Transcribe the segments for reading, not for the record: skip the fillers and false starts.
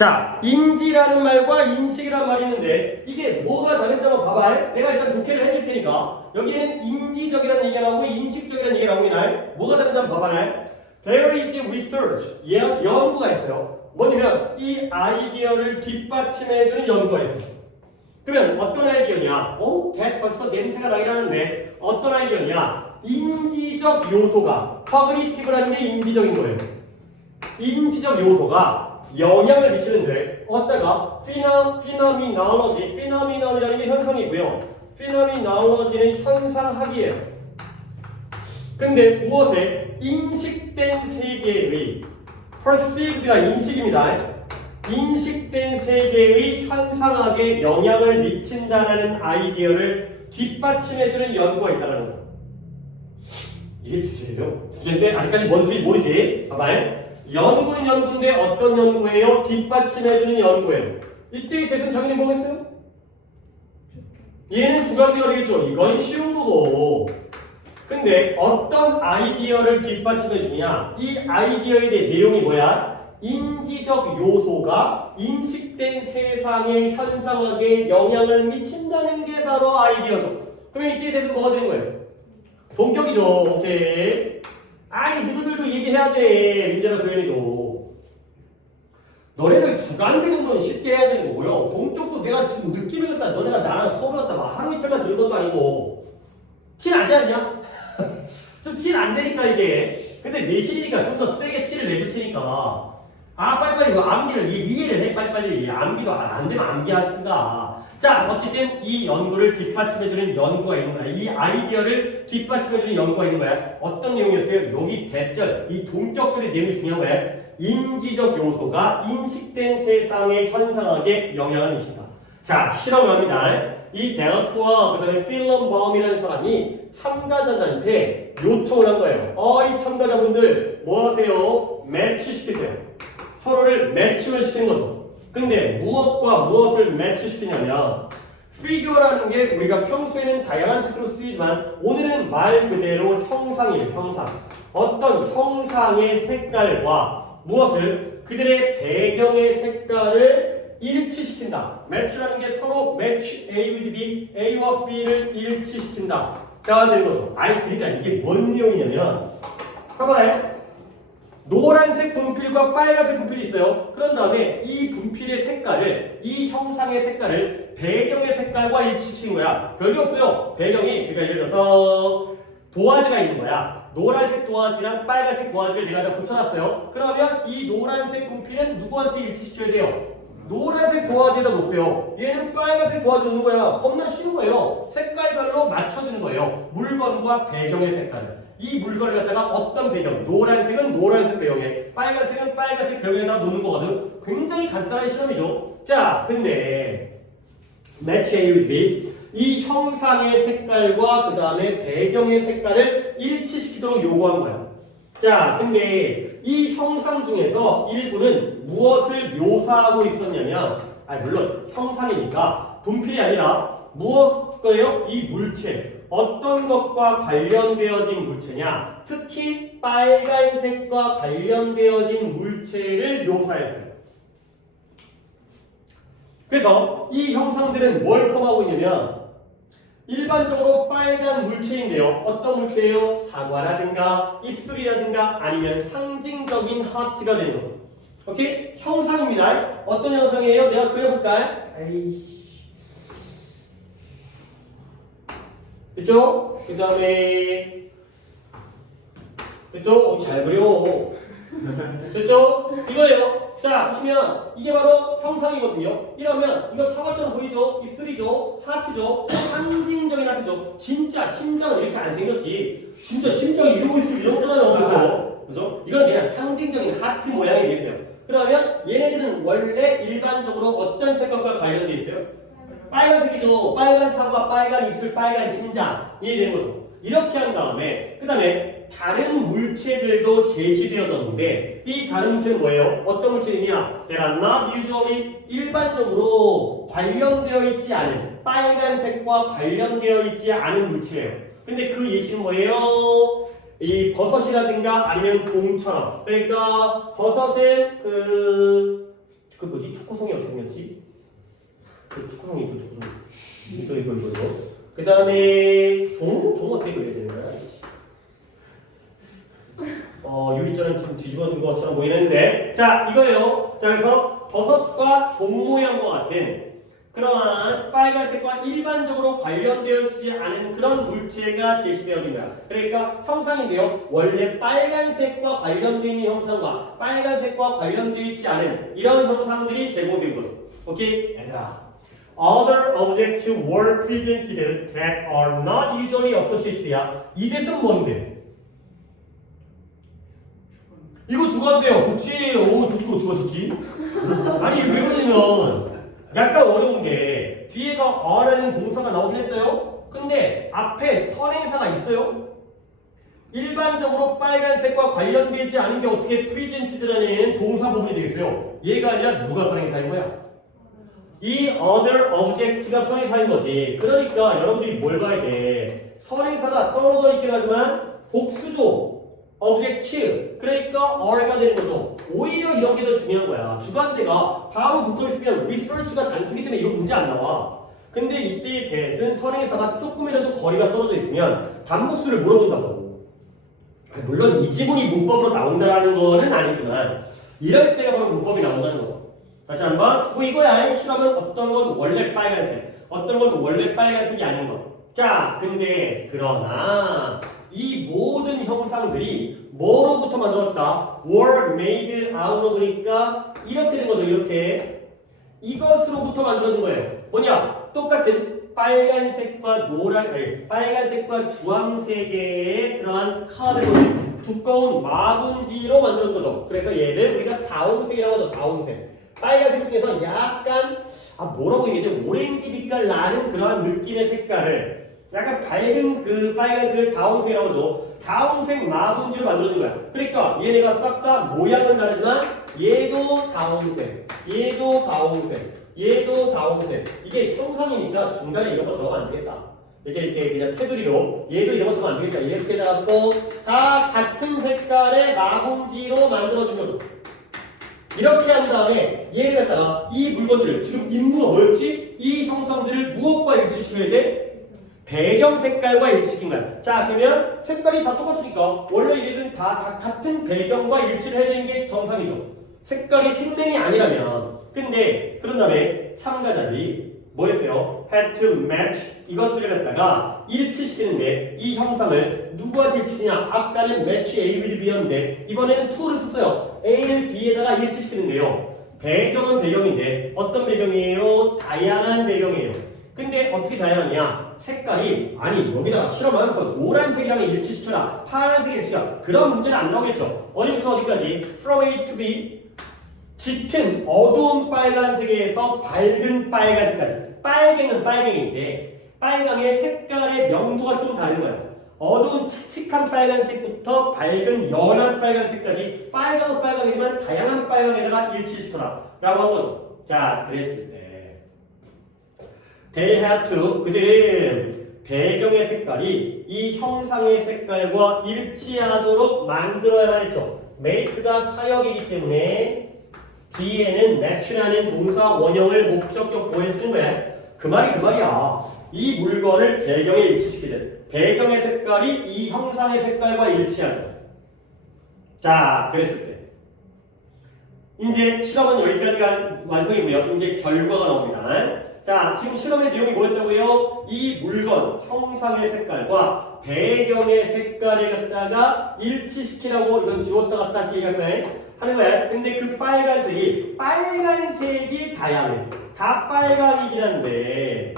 자, 인지라는 말과 인식이라는 말이 있는데 이게 뭐가 다른지 한번 봐봐. 내가 일단 독해를 해줄 테니까 여기에는 인지적이라는 얘기가 나오고 인식적이라는 얘기가 나오고 뭐가 다른지 한번 봐봐. There is research. 연구가 있어요. 뭐냐면 이 아이디어를 뒷받침해주는 연구가 있어요. 그러면 어떤 아이디어냐? 벌써 냄새가 나긴 하는데 어떤 아이디어냐? 인지적 요소가 cognitive라는 게 인지적인 거예요. 인지적 요소가 영향을 미치는데 어디다가 phenomenology이라는 게 현상이고요. phenomenology는 현상학이에요. 근데 무엇에? 인식된 세계의 perceived가 인식입니다. 인식된 세계의 현상학에 영향을 미친다라는 아이디어를 뒷받침해주는 연구가 있다는 거죠. 이게 주제예요. 주제인데 아직까지 뭔 소리 모르지? 봐봐요. 연구는 연구인데 어떤 연구예요? 뒷받침해주는 연구예요. 이때의 대선 당연히 뭐겠어요? 얘는 주관대가 되겠죠. 이건 쉬운 거고. 근데 어떤 아이디어를 뒷받침해주냐? 이 아이디어에 대해 내용이 뭐야? 인지적 요소가 인식된 세상의 현상학에 영향을 미친다는 게 바로 아이디어죠. 그러면 이때에 대해서 뭐가 되는 거예요? 동격이죠. 오케이. 아니 누구들도 얘기해야 돼. 민재나 도현이도. 너네들 주간대 정도는 쉽게 해야 되는 거고요. 동쪽도 내가 지금 느낌을 갖다 너네가 나랑 수업을 갖다 막 하루 이틀만 들은 것도 아니고 티 나지 않냐? 좀 티 안 되니까 이게. 근데 내신이니까 좀 더 세게 티를 내줄 테니까. 빨리빨리 그 암기를 이해를 해. 빨리빨리 암기도 안 되면 암기하신다. 자, 어쨌든 이 연구를 뒷받침해주는 연구가 있는 거야. 이 아이디어를 뒷받침해주는 연구가 있는 거야. 어떤 내용이었어요? 여기 대절, 이 동격절의 내용이 중요한 거야. 인지적 요소가 인식된 세상의 현상학에 영향을 미친다. 자, 실험을 합니다. 이 델프와 그 다음에 필런바움이라는 사람이 참가자들한테 요청을 한 거예요. 이 참가자분들 뭐 하세요? 매치시키세요. 서로를 매칭을 시키는 거죠. 근데 무엇과 무엇을 매치시키냐면 피규어라는 게 우리가 평소에는 다양한 뜻으로 쓰이지만 오늘은 말 그대로 형상이에요. 형상. 어떤 형상의 색깔과 무엇을 그들의 배경의 색깔을 일치시킨다. 매치라는 게 서로 매치 A with B, A와 B를 일치시킨다. 자, 되는 거죠. 그러니까 이게 뭔 내용이냐면 봐봐요. 노란색 분필과 빨간색 분필이 있어요. 그런 다음에 이 분필의 색깔을, 이 형상의 색깔을 배경의 색깔과 일치시킨 거야. 별게 없어요. 배경이, 그러니까 예를 들어서 도화지가 있는 거야. 노란색 도화지랑 빨간색 도화지를 내가 다 붙여놨어요. 그러면 이 노란색 분필은 누구한테 일치시켜야 돼요? 노란색 도화지에다 놓고요. 얘는 빨간색 도화지 놓는 거야. 겁나 쉬운 거예요. 색깔별로 맞춰주는 거예요. 물건과 배경의 색깔을. 이 물건을 갖다가 어떤 배경, 노란색은 노란색 배경에, 빨간색은 빨간색 배경에다 놓는 거거든. 굉장히 간단한 실험이죠. 자, 근데 match A with B, 이 형상의 색깔과 그 다음에 배경의 색깔을 일치시키도록 요구한 거야. 자, 근데 이 형상 중에서 일부는 무엇을 묘사하고 있었냐면, 물론 형상이니까 분필이 아니라 무엇 거예요? 이 물체. 어떤 것과 관련되어진 물체냐? 특히 빨간색과 관련되어진 물체를 묘사했어요. 그래서 이 형상들은 뭘 포함하고 있냐면 일반적으로 빨간 물체인데요. 어떤 물체예요? 사과라든가 입술이라든가 아니면 상징적인 하트가 되는 거죠. 오케이? 형상입니다. 어떤 형상이에요? 내가 그려볼까요? 됐죠? 그 다음에 됐죠? 잘 그려. 됐죠? 이거예요. 자, 보시면 이게 바로 형상이거든요. 이러면 이거 사과처럼 보이죠? 입술이죠? 하트죠? 상징적인 하트죠? 진짜 심장은 이렇게 안 생겼지. 진짜 심장이 이러고 있으면 이렇잖아요. 그래서 그죠? 이건 그냥 상징적인 하트 모양이 되겠어요. 그러면 얘네들은 원래 일반적으로 어떤 색깔과 관련돼 있어요? 빨간색이죠. 빨간 사과, 빨간 입술, 빨간 심장. 이해되는 거죠. 이렇게 한 다음에 그 다음에 다른 물체들도 제시되어졌는데 이 다른 물체는 뭐예요? 어떤 물체이냐? That are not usually 일반적으로 관련되어 있지 않은 빨간색과 관련되어 있지 않은 물체예요. 근데 그 예시는 뭐예요? 이 버섯이라든가 아니면 종처럼. 그러니까 버섯은 그 뭐지? 초코송이 어떻게 생겼지? 그 초코송이죠, 초코송이. 이거. 그 다음에 종 어떻게 그려야 되는 거야? 유리잔은 지금 뒤집어진 것처럼 보이는데, 자, 이거예요. 자, 그래서 버섯과 종 모양과 같은 그러한 빨간색과 일반적으로 관련되어지지 않은 그런 물체가 제시되어진 거야. 그러니까 형상인데요. 원래 빨간색과 관련되어 있는 형상과 빨간색과 관련되어 있지 않은 이런 형상들이 제공된 거죠. 오케이? 얘들아. Other objects were presented that are not usually associated야. 이 뜻은 뭔데? 이거 주관돼요. 그치? 오, 이거 어떻게 맞췄지? 아니, 왜 그러냐면 약간 어려운 게 뒤에가 a라는 동사가 나오긴 했어요. 근데 앞에 선행사가 있어요. 일반적으로 빨간색과 관련되지 않은 게 어떻게 presented라는 동사 부분이 되겠어요? 얘가 아니라 누가 선행사인 거야? 이 other object가 선행사인 거지. 그러니까 여러분들이 뭘 봐야 돼? 선행사가 떨어져 있긴 하지만 복수죠. object. 그러니까 are가 되는 거죠. 오히려 이런 게 더 중요한 거야. 주관대가 바로 붙어 있으면 research가 단수기 때문에 이거 문제 안 나와. 근데 이때의 that은 선행사가 조금이라도 거리가 떨어져 있으면 단복수를 물어본다고. 물론 이 지문이 문법으로 나온다는 거는 아니지만 이럴 때가 바로 문법이 나온다는 거죠. 다시 한번 뭐 이거야. 실험은 어떤 건 원래 빨간색, 어떤 건 원래 빨간색이 아닌 거. 자, 근데 그러나 이 모든 형상들이 뭐로부터 만들었다? were made out of니까 이렇게 된 거죠. 이렇게 이것으로부터 만들어진 거예요. 뭐냐? 똑같은 빨간색과 빨간색과 주황색의 그러한 카드보드 두꺼운 마분지로 만드는 거죠. 그래서 얘를 우리가 다홍색이라고 하죠. 다홍색. 빨간색 중에서 약간 뭐라고 얘기해야 돼? 오렌지 빛깔 나는 그러한 느낌의 색깔을 약간 밝은 그 빨간색을 다홍색이라고 하죠. 다홍색 마분지로 만들어진 거야. 그러니까 얘네가 싹 다 모양은 다르지만 얘도 다홍색, 얘도 다홍색, 얘도 다홍색. 이게 형상이니까 중간에 이런 거 들어가면 안 되겠다. 이렇게 그냥 테두리로 얘도 이런 거 들어가면 안 되겠다. 이렇게 해갖고 다 같은 색깔의 마분지로 만들어진 거죠. 이렇게 한 다음에 얘를 갖다가 이 물건들 지금 임무가 뭐였지? 이 형상들을 무엇과 일치시켜야 돼? 배경 색깔과 일치시킨 거야. 자, 그러면 색깔이 다 똑같으니까 원래 얘들은 다 같은 배경과 일치를 해야 되는 게 정상이죠. 색깔이 생명이 아니라면. 근데 그런 다음에 참가자들이 뭐 했어요? had to match 이것들을 갖다가 일치시키는데 이 형상을 누구한테 일치시키냐? 아까는 match A with B였는데 이번에는 to를 썼어요. A를 B에다가 일치시키는데요. 배경은 배경인데 어떤 배경이에요? 다양한 배경이에요. 근데 어떻게 다양하냐? 색깔이 아니 여기다가 실험하면서 노란색이랑 일치시켜라, 파란색이 일치시켜라, 그런 문제는 안 나오겠죠. 어디부터 어디까지? From A to B 짙은 어두운 빨간색에서 밝은 빨간색까지. 빨갱은 빨갱인데 빨강의 색깔의 명도가 좀 다른 거야. 어두운 칙칙한 빨간색부터 밝은 연한 빨간색까지 빨강은 빨강이지만 다양한 빨강에다가 일치시켜라 라고 한 거죠. 자, 그랬을 때 They had to, 그들은 배경의 색깔이 이 형상의 색깔과 일치하도록 만들어야만 했죠. make가 사역이기 때문에 뒤에는 match라는 동사 원형을 목적격 보호에 쓰는 거야. 그 말이야. 이 물건을 배경에 일치시키듯 배경의 색깔이 이 형상의 색깔과 일치하는. 자, 그랬을 때 이제 실험은 여기까지가 완성이고요. 이제 결과가 나옵니다. 자, 지금 실험의 내용이 뭐였다고요? 이 물건, 형상의 색깔과 배경의 색깔을 갖다가 일치시키라고 이건 지웠다가 다시 얘기할 하는 거야. 근데 그 빨간색이 다양해. 다 빨강이긴 한데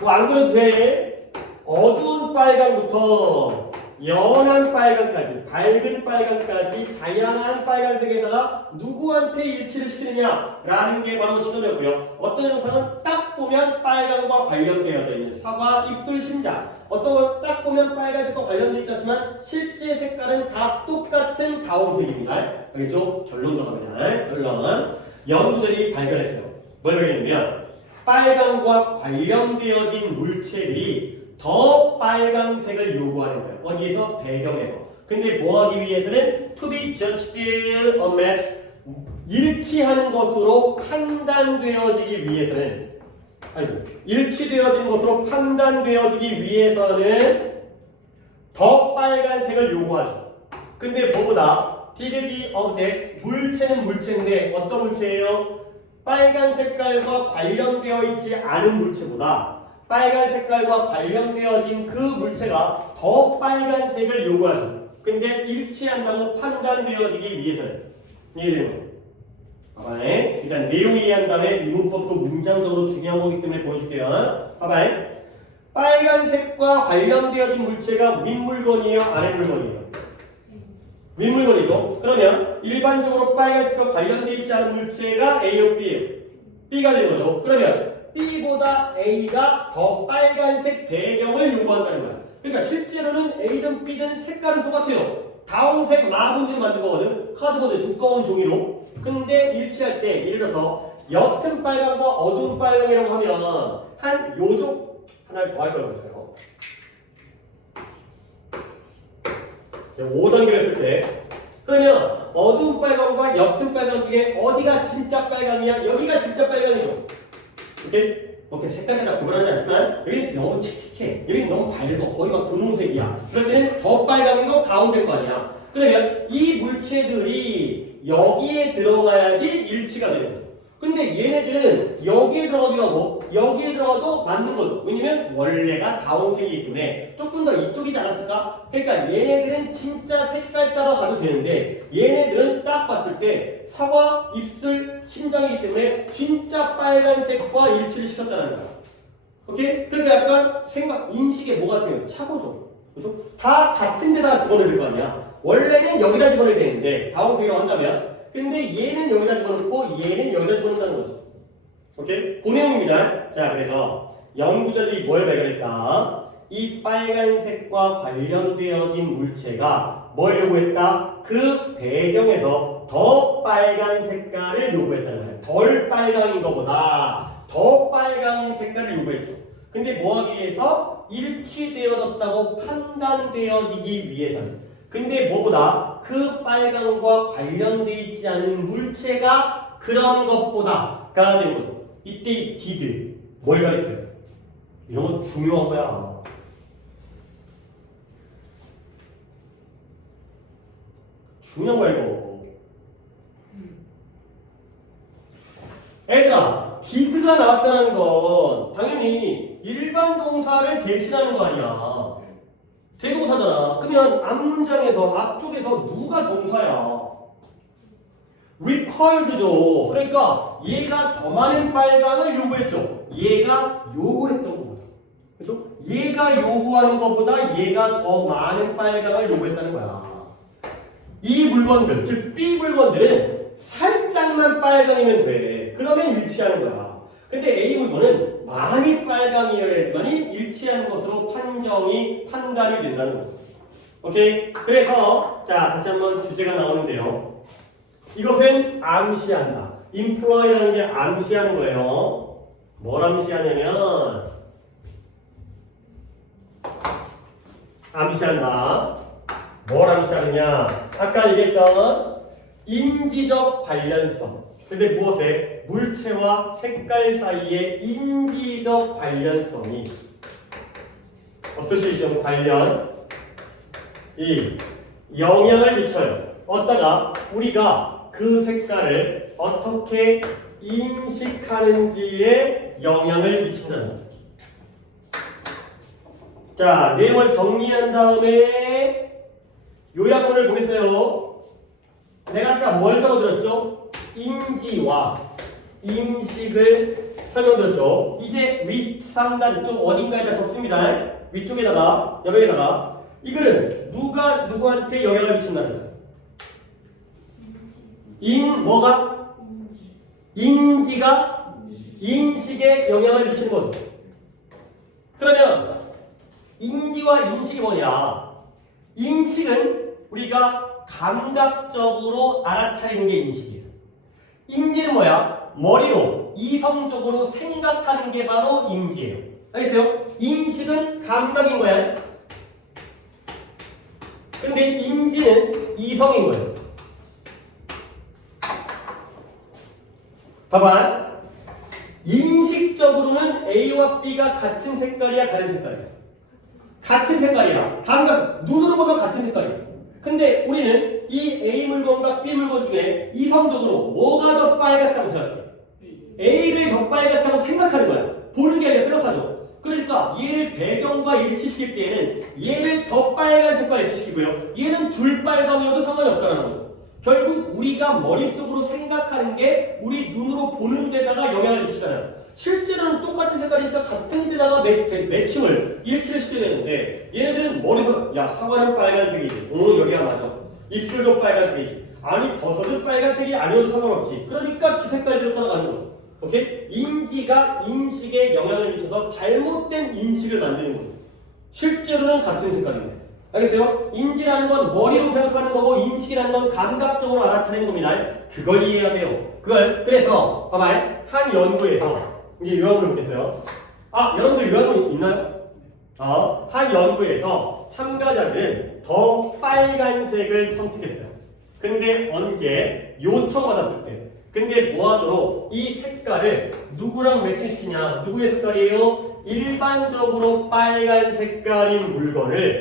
뭐 안 그래도 돼. 어두운 빨강부터 연한 빨강까지, 밝은 빨강까지 다양한 빨간색에다가 누구한테 일치를 시키느냐라는 게 바로 실험이었고요. 어떤 영상은 딱 보면 빨강과 관련되어져 있는 사과, 입술, 심장. 어떤 건 딱 보면 빨간색과 관련되어 있지 않지만 실제 색깔은 다 똑같은 다홍색입니다. 알겠죠? 결론 들어갑니다. 결론. 연구자들이 발견했어요. 뭘 발견했냐면 빨강과 관련되어진 물체들이 더 빨강색을 요구하는 거예요. 어디에서? 배경에서. 근데 뭐 하기 위해서는 to be judged a match 일치하는 것으로 판단되어지기 위해서는 일치되어진 것으로 판단되어지기 위해서는 더 빨간색을 요구하죠. 근데 뭐보다 TDD object 물체는 물체인데 어떤 물체예요? 빨간 색깔과 관련되어 있지 않은 물체보다 빨간 색깔과 관련되어진 그 물체가 더 빨간색을 요구하죠. 근데 일치한다고 판단되어지기 위해서는 이해되는 거죠. 봐봐요. 일단 내용 이해한 다음에 이 문법도 문장적으로 중요한 거기 때문에 보여줄게요. 봐봐요. 빨간색과 관련되어진 물체가 윗물건이에요? 아랫물건이에요? 윗물건이죠. 그러면 일반적으로 빨간색과 관련되어 있지 않은 물체가 A요, B예요? B가 되는 거죠. 그러면 B보다 A가 더 빨간색 배경을 요구한다는 거야. 그러니까 실제로는 A든 B든 색깔은 똑같아요. 다홍색 마분지로 만든 거거든. 카드보드 두꺼운 종이로. 근데 일치할 때 예를 들어서 옅은 빨강과 어두운 빨강이라고 하면 한 요정 하나를 더 할 거라고 했어요. 5단계를 했을 때 그러면 어두운 빨강과 옅은 빨강 중에 어디가 진짜 빨강이야? 여기가 진짜 빨강이죠. 이렇게 색깔이 다 구분하지 않지만 여기 너무 칙칙해. 여기 너무 밝어. 거의 막 분홍색이야. 그럴 때는 더 빨강인 건 가운데 거 아니야. 그러면 이 물체들이 여기에 들어가야지 일치가 되는 거죠. 근데 얘네들은 여기에 들어가기도 하고 여기에 들어가도 맞는 거죠. 왜냐면 원래가 다홍색이기 때문에 조금 더 이쪽이지 않았을까? 그러니까 얘네들은 진짜 색깔 따라 가도 되는데 얘네들은 딱 봤을 때 사과, 입술, 심장이기 때문에 진짜 빨간색과 일치를 시켰다는 거야. 오케이? 그러니까 약간 생각, 인식에 뭐가 생겨요? 착오죠. 그죠? 다 같은 데다가 집어넣을 거 아니야. 원래는 여기다 집어넣어야 되는데 다홍색이라고 한다면 근데 얘는 여기다 집어넣고 얘는 여기다 집어넣는다는 거죠. 오케이? 그 내용입니다. 자, 그래서 연구자들이 뭘 발견했다? 이 빨간색과 관련되어진 물체가 뭘 요구했다? 그 배경에서 더 빨간 색깔을 요구했다는 거예요. 덜 빨강인 것보다 더 빨강인 색깔을 요구했죠. 근데 뭐 하기 위해서? 일치되어졌다고 판단되어지기 위해서는. 근데 뭐보다 그 빨강과 관련되어 있지 않은 물체가 그런 것보다가 되는 거죠. 이때 이 did 뭘 가리켜요? 이런 건 중요한 거야. 중요한 거야 이거. 애들아, did가 나왔다는 건 당연히 일반 동사를 대신하는 거 아니야. 대동사잖아. 그러면 앞문장에서 앞쪽에서 누가 동사야? required죠. 그러니까 얘가 더 많은 빨강을 요구했죠. 얘가 요구했던 것보다. 그렇죠? 얘가 요구하는 것보다 얘가 더 많은 빨강을 요구했다는 거야. 이 물건들, 즉 B 물건들은 살짝만 빨강이면 돼. 그러면 일치하는 거야. 근데 A 물건은 많이 빨강이어야지만이 일치하는 것으로 판단이 된다는 거죠. 오케이? 그래서 자 다시 한번 주제가 나오는데요. 이것은 암시한다. imply라는 게 암시하는 거예요. 뭘 암시하냐면 암시한다. 뭘 암시하느냐? 아까 얘기했던 인지적 관련성. 근데 무엇에? 물체와 색깔 사이의 인지적 관련성이 association 관련 이 영향을 미쳐요. 어디다가 우리가 그 색깔을 어떻게 인식하는지에 영향을 미친다는 거죠. 자, 내용을 정리한 다음에 요약문을 보겠어요. 내가 아까 뭘 적어드렸죠? 인지와 인식을 설명드렸죠. 이제 윗상단 쪽 어딘가에다 적습니다. 위쪽에다가 옆에다가 이글은 누가 누구한테 영향을 미친다는 거예요. 뭐가? 인지가 인식에 영향을 미치는 거죠. 그러면 인지와 인식이 뭐냐? 인식은 우리가 감각적으로 알아차리는 게 인식이에요. 인지는 뭐야? 머리로 이성적으로 생각하는 게 바로 인지예요. 알겠어요? 인식은 감각인 거야. 근데 인지는 이성인 거예요. 봐봐. 인식적으로는 A와 B가 같은 색깔이야, 다른 색깔이야? 같은 색깔이야. 감각, 눈으로 보면 같은 색깔이야. 근데 우리는 이 A 물건과 B 물건 중에 이성적으로 뭐가 더 빨갛다고 생각해? A를 더 빨갛다고 생각하는 거야. 보는 게 아니라 생각하죠. 그러니까 얘를 배경과 일치시킬 때에는 얘를 더 빨간색과 일치시키고요. 얘는 둘 빨강이어도 상관이 없다는 거죠. 결국 우리가 머릿속으로 생각하는 게 우리 눈으로 보는 데다가 영향을 미치잖아요. 실제로는 똑같은 색깔이니까 같은 데다가 매칭을 일치를 시켜야 되는데 얘네들은 머리에서 야 사과는 빨간색이지. 여기가 맞아. 입술도 빨간색이지. 아니 버섯은 빨간색이 아니어도 상관없지. 그러니까 지 색깔대로 따라가는 거죠. 오케이? 인지가 인식에 영향을 미쳐서 잘못된 인식을 만드는 거죠. 실제로는 같은 색깔인데. 알겠어요? 인지라는 건 머리로 생각하는 거고 인식이라는 건 감각적으로 알아차리는 겁니다. 그걸 이해해야 돼요. 그래서 봐봐요. 한 연구에서 이제 요약을 보겠어요. 여러분들 요약은 있나요? 한 연구에서 참가자들은 더 빨간색을 선택했어요. 근데 언제? 요청받았을 때. 근데 뭐하도록 이 색깔을 누구랑 매칭시키냐? 누구의 색깔이에요? 일반적으로 빨간 색깔인 물건을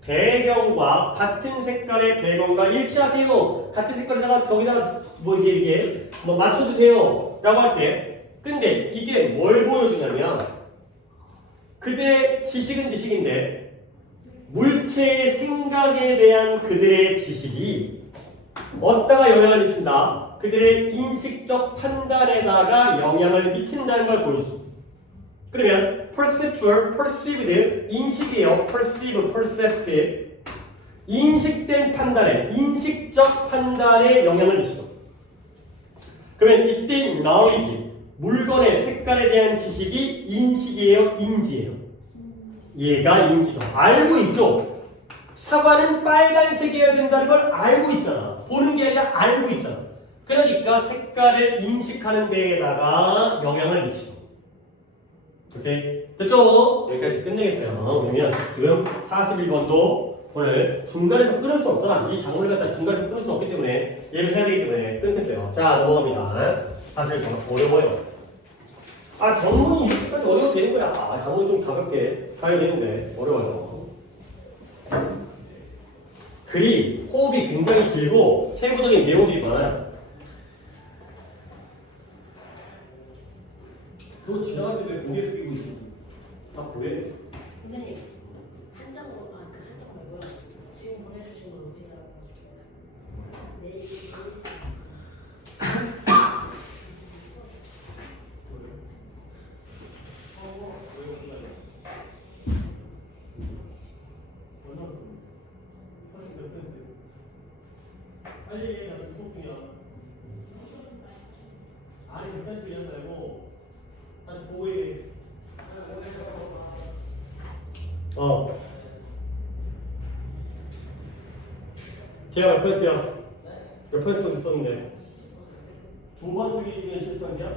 배경과 같은 색깔의 배경과 일치하세요. 같은 색깔에다가 저기다가 이게 맞춰주세요. 라고 할 때. 근데 이게 뭘 보여주냐면 그들의 지식은 지식인데 물체의 생각에 대한 그들의 지식이 어디다가 영향을 미친다? 그들의 인식적 판단에다가 영향을 미친다는 걸 보여주죠. 그러면 perceptual, perceived, 인식이에요. perceive, perceptive. 인식된 판단에, 인식적 판단에 영향을 미치죠. 그러면 이때 knowledge, 물건의 색깔에 대한 지식이 인식이에요, 인지예요? 얘가 인지죠. 알고 있죠. 사과는 빨간색이어야 된다는 걸 알고 있잖아. 보는 게 아니라 알고 있잖아. 그러니까 색깔을 인식하는 데에다가 영향을 미치죠. 오케이? 됐죠? 여기까지 끝내겠어요. 왜냐면 지금 41번도 오늘 중간에서 끊을 수 없잖아. 이 작물을 갖다 중간에서 끊을 수 없기 때문에 얘를 해야 되기 때문에 끊겠어요. 자, 넘어갑니다. 사실 어려워요. 작문이 이렇게까지 어려워도 되는 거야. 작문이 좀 가볍게 가야 되는데 어려워요. 글이 호흡이 굉장히 길고 세부적인 내용들이 많아요. 그거 지나가는데 왜 고개 숙이고 있어? 다 보여? 선생님, 한 장으로, 그 한 장 말고요. 지금 보내주신 걸로 제가 내일 빨리 얘기해. 나 지금 수업 중이야. 아니, 그딴 식으로 얘기하지 말고 다시 보고 얘기해. 제가 몇 퍼센트야? 몇 퍼센트 썼는데? 2번 쓰기 중에 실수한이야?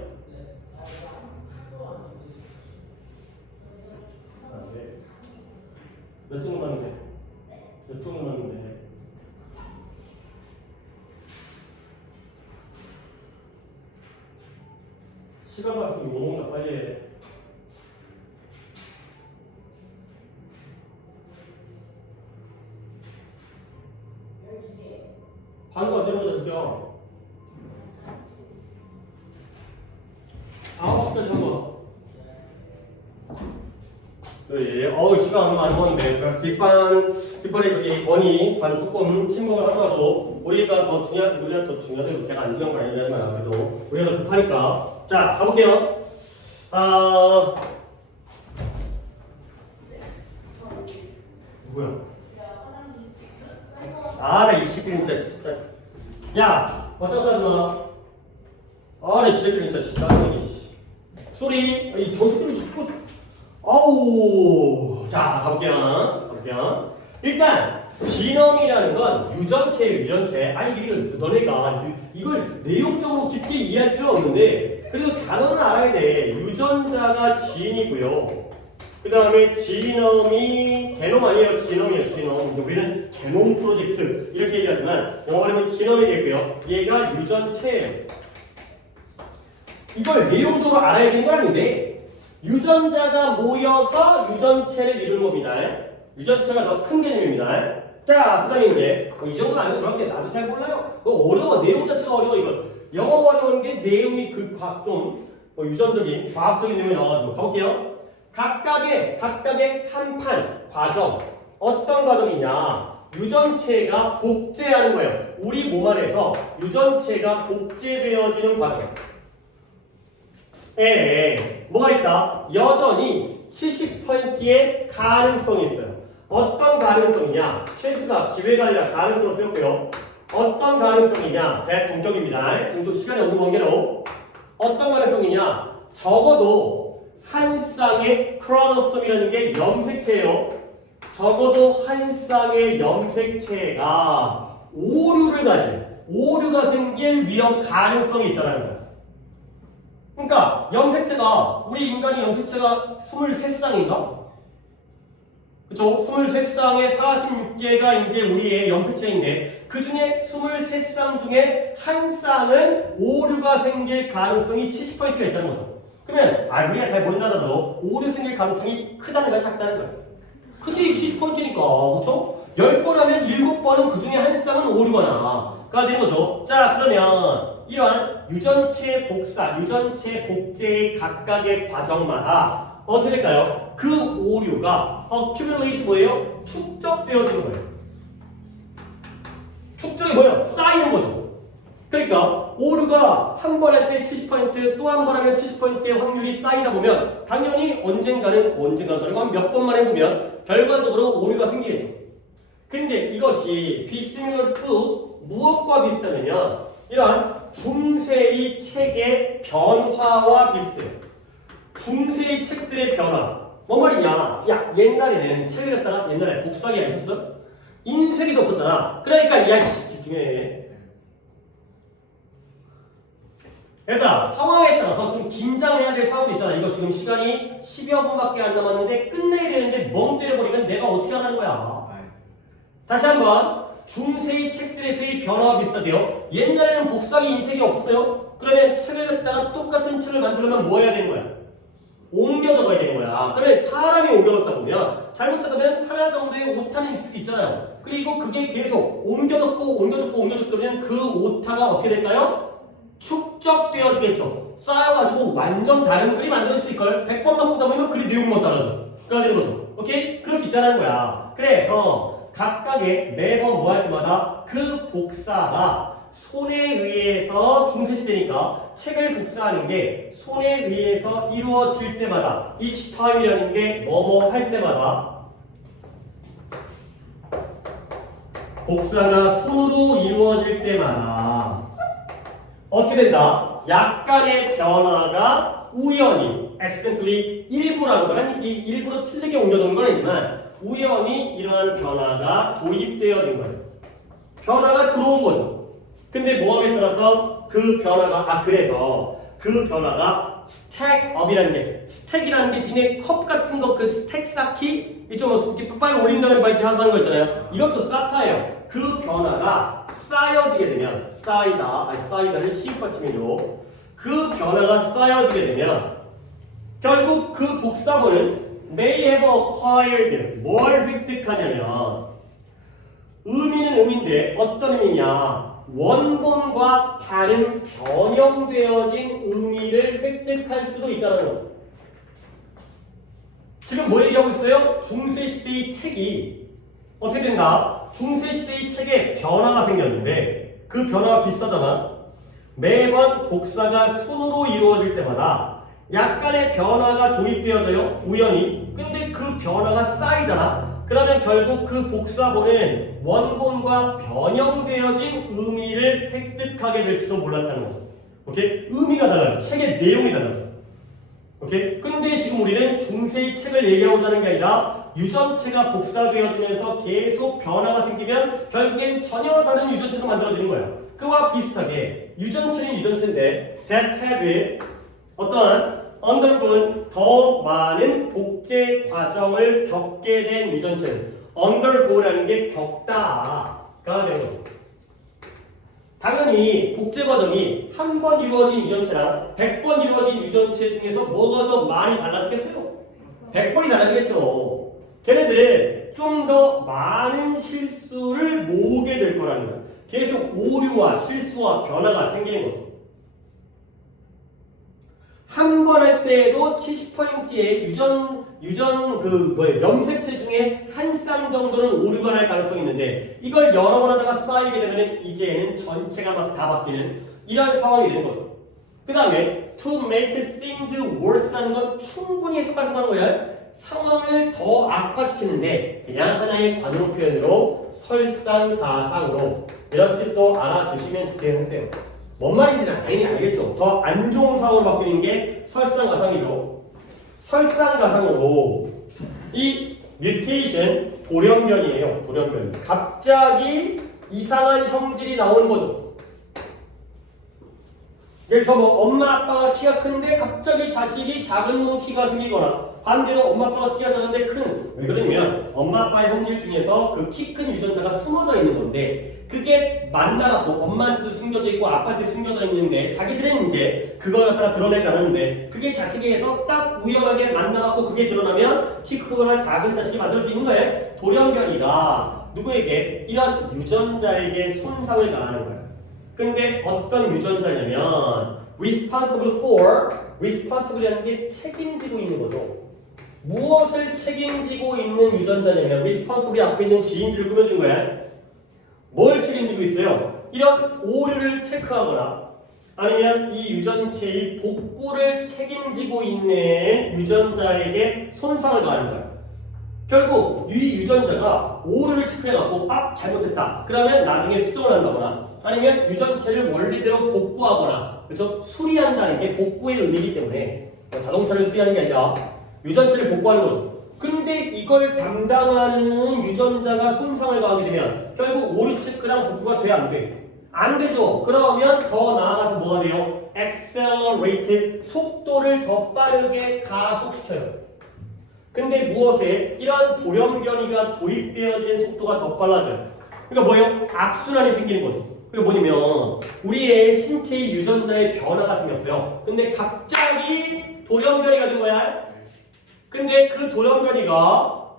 네. 몇 종 남았는데? 몇 종 남았는데? 시간 봤으면 용어나 빨리 해. 반도 안 되는 거죠, 그죠? 9시까지 한 거. 시간 얼마 안 남았는데, 뒷반에 저기 건이 반 조금 침묵을 하더라도, 우리가 더 중요하다고 걔가 안 중요한 거 아니냐지만, 그래도 우리가 더 급하니까. 자, 가볼게요. 누구야? 나 이 새끼 진짜. 야, 왔다 갔다 하지 마. 나 이 새끼 진짜. 소리, 저 새끼 자꾸. 아우. 자, 가볼게요. 일단, 지nom이라는 건 유전체예요, 유전체. 아니, 너네가 이걸 내용적으로 깊게 이해할 필요는 없는데, 그래도 단어는 알아야 돼. 유전자가 진이고요. 그 다음에 지nom이, 게놈 아니에요, 지nom이에요, 지놈. 우리는 게놈 프로젝트, 이렇게 얘기하지만, 영어로는 지nom이 되고요. 얘가 유전체예요. 이걸 내용적으로 알아야 되는 건 아닌데 유전자가 모여서 유전체를 이루는 겁니다. 유전체가 더 큰 개념입니다. 자, 그 다음에 이제 이 정도는 아니고 정확히 나도 잘 몰라요. 어려워. 내용 자체가 어려워 이거. 영어 어려운 게 내용이 그 과학 좀 유전적인 과학적인 내용이 나와가지고 가볼게요. 각각의 한 판 과정 어떤 과정이냐? 유전체가 복제하는 거예요. 우리 몸 안에서 유전체가 복제되어지는 과정. 뭐가 있다? 여전히 70%의 가능성이 있어요. 어떤 가능성이냐? 찬스가 기회가 아니라 가능성을 쓰였고요. 어떤 가능성이냐? 대동격입니다. 지금도 시간이 없는 관계로 어떤 가능성이냐? 적어도 한 쌍의 크로모솜이라는 게 염색체예요. 적어도 한 쌍의 염색체가 오류가 생길 위험 가능성이 있다는 거야. 그러니까 염색체가 우리 인간이 염색체가 23쌍인가? 그쵸? 23쌍에 46개가 이제 우리의 염색체인데 그 중에 23쌍 중에 한 쌍은 오류가 생길 가능성이 70%가 있다는 거죠. 그러면 우리가 잘 모른다더라도 오류 생길 가능성이 크다는 거야, 작다는 거야? 크지 70%니까 그쵸? 10번 하면 7번은 그 중에 한 쌍은 오류가 나가 되는 거죠. 자, 그러면 이러한 유전체 복제의 각각의 과정마다 어떻게 될까요? 그 오류가 accumulate 뭐예요? 축적되어지는 거예요. 축적이 뭐예요? 쌓이는 거죠. 그러니까 오류가 한 번 할 때 70% 또 한 번 하면 70%의 확률이 쌓이다 보면 당연히 언젠가는 몇 번만 해보면 결과적으로 오류가 생기겠죠. 근데 이것이 비스밀러 to 무엇과 비슷하냐면 이러한 중세의 책의 변화와 비슷해요. 중세의 책들의 변화. 뭔 말이냐? 야, 옛날에는 책을 갖다가 옛날에 복사기가 있었어? 인쇄기도 없었잖아. 그러니까 집중해. 얘들아, 상황에 따라서 좀 긴장해야 될 상황도 있잖아. 이거 지금 시간이 10여 분밖에 안 남았는데 끝내야 되는데 멍 때려버리면 내가 어떻게 하라는 거야. 다시 한번 중세의 책들에서의 변화와 비슷하대요. 옛날에는 복사기 인쇄기 없었어요. 그러면 책을 갖다가 똑같은 책을 만들려면 뭐 해야 되는 거야? 옮겨 적어야 되는 거야. 그래, 사람이 옮겨 적다 보면 잘못하면 하나 정도의 오타는 있을 수 있잖아요. 그리고 그게 계속 옮겨 적고 그러면 그 오타가 어떻게 될까요? 축적되어지겠죠. 쌓여가지고 완전 다른 글이 만들 수 있을걸. 100번 바꾸다 보면 글이 내용만 달라져. 그래야 되는 거죠. 오케이? 그럴 수 있다는 거야. 그래서 각각의 매번 뭐 할 때마다 그 복사가 손에 의해서 중세시대니까 책을 복사하는 게 손에 의해서 이루어질 때마다 each time이라는 게 뭐뭐 할 때마다 복사가 손으로 이루어질 때마다 어떻게 된다? 약간의 변화가 우연히 accidentally 일부라는 건 아니지 일부러 틀리게 옮겨놓은 건 아니지만 우연히 이러한 변화가 도입되어진 거예요. 변화가 들어온 거죠. 근데 모함에 따라서 그 변화가 그래서 그 변화가 스택업이라는 게 스택이라는 게 니네 컵 같은 거 그 스택 쌓기 이쪽 이렇게 빨리 올린다는 말 이렇게 하는 거 있잖아요. 이것도 쌓타예요. 그 변화가 쌓여지게 되면 쌓이다를 히읗 받침이죠. 그 변화가 쌓여지게 되면 결국 그 복사본은 may have acquired 뭘 획득하냐면 의미는 의미인데 어떤 의미냐 원본과 다른 변형되어진 의미를 획득할 수도 있다는 거죠. 지금 뭐 얘기하고 있어요? 중세시대의 책이 어떻게 된다? 중세시대의 책에 변화가 생겼는데 그 변화가 비슷하다만 매번 복사가 손으로 이루어질 때마다 약간의 변화가 도입되어져요. 우연히. 근데 그 변화가 쌓이잖아. 그러면 결국 그 복사본은 원본과 변형되어진 의미를 획득하게 될지도 몰랐다는 거죠. 오케이? 의미가 달라요. 책의 내용이 달라져. 오케이? 근데 지금 우리는 중세의 책을 얘기하고자 하는 게 아니라 유전체가 복사되어지면서 계속 변화가 생기면 결국엔 전혀 다른 유전체가 만들어지는 거예요. 그와 비슷하게 유전체는 유전체인데 that have 어떠한 undergone 더 많은 복제 과정을 겪게 된 유전체는 undergo라는 게 겪다가 되는 거죠. 당연히 복제 과정이 한 번 이루어진 유전체랑 100번 이루어진 유전체 중에서 뭐가 더 많이 달라졌겠어요? 100번이 달라지겠죠. 걔네들은 좀 더 많은 실수를 모으게 될 거라는 거야. 계속 오류와 실수와 변화가 생기는 거죠. 한 번 할 때에도 70%의 염색체 중에 한 쌍 정도는 오류가 날 가능성이 있는데 이걸 여러 번 하다가 쌓이게 되면 이제는 전체가 막 다 바뀌는 이런 상황이 되는 거죠. 그 다음에 to make things worse라는 건 충분히 해석할 수 있는 거야. 상황을 더 악화시키는데 그냥 하나의 관용 표현으로 설상가상으로 이렇게 또 알아두시면 좋겠는데요. 뭔 말인지 당연히 알겠죠. 더 안 좋은 상황으로 바뀌는 게 설상가상이죠. 설상가상으로 이 뮤테이션 돌연변이에요. 돌연변. 갑자기 이상한 형질이 나오는 거죠. 그래서 뭐 엄마 아빠가 키가 큰데 갑자기 자식이 작은 놈 키가 생기거나 반대로 엄마 아빠가 키가 작은데 큰 왜 그러냐면 엄마 아빠의 형질 중에서 그 키 큰 유전자가 숨어져 있는 건데 그게 만나갖고 엄마한테도 숨겨져 있고 아빠한테 숨겨져 있는데 자기들은 이제 그걸 갖다가 드러내지 않았는데 그게 자식에게서 딱 우연하게 만나갖고 그게 드러나면 키 크거나 작은 자식이 만들 수 있는 거예요. 돌연변이가 누구에게? 이런 유전자에게 손상을 가하는 거예요. 근데 어떤 유전자냐면 responsible for, responsible이라는 게 책임지고 있는 거죠. 무엇을 책임지고 있는 유전자냐면 responsible 앞에 있는 지인들을 꾸며준 거야. 뭘 책임지고 있어요? 이런 오류를 체크하거나 아니면 이 유전체의 복구를 책임지고 있는 유전자에게 손상을 가하는 거야. 결국 이 유전자가 오류를 체크해갖고 잘못했다. 그러면 나중에 수정을 한다거나 아니면 유전체를 원리대로 복구하거나 그렇죠? 수리한다는 게 복구의 의미이기 때문에 자동차를 수리하는 게 아니라 유전체를 복구하는 거죠. 근데 이걸 담당하는 유전자가 손상을 가하게 되면 결국 오류 체크랑 복구가 돼 안 돼? 안 되죠. 그러면 더 나아가서 뭐가 돼요? accelerate, 속도를 더 빠르게 가속시켜요. 근데 무엇에? 이러한 돌연변이가 도입되어지는 속도가 더 빨라져요. 그러니까 뭐예요? 악순환이 생기는 거죠. 그게 뭐냐면 우리의 신체의 유전자에 변화가 생겼어요. 근데 갑자기 돌연변이가 된 거야. 근데 그 돌연변이가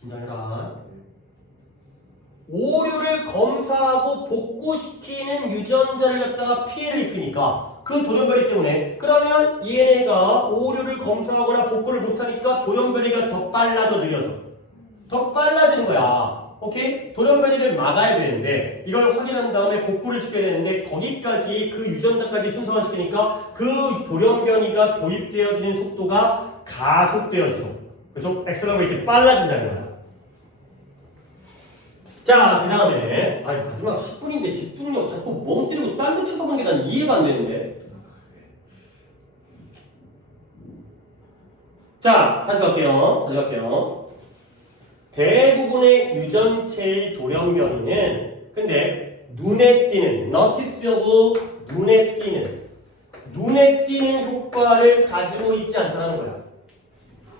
긴장해라. 오류를 검사하고 복구시키는 유전자를 갖다가 피해를 입히니까 그 돌연변이 때문에 그러면 얘네가 오류를 검사하거나 복구를 못하니까 돌연변이가 더 빨라져 느려져. 더 빨라지는 거야. 오케이? 돌연변이를 막아야 되는데 이걸 확인한 다음에 복구를 시켜야 되는데 거기까지 그 유전자까지 손상을 시키니까 그 돌연변이가 도입되어지는 속도가 가속되어지죠. 그죠? 엑셀러레이트 빨라진다는 거야. 자, 그 다음에 마지막 10분인데 집중력 자꾸 멍 때리고 딴 데 쳐다보는 게 난 이해가 안 되는데. 자, 다시 갈게요. 대부분의 유전체의 돌연변이는 근데 눈에 띄는 noticeable 눈에 띄는 효과를 가지고 있지 않다는 거야.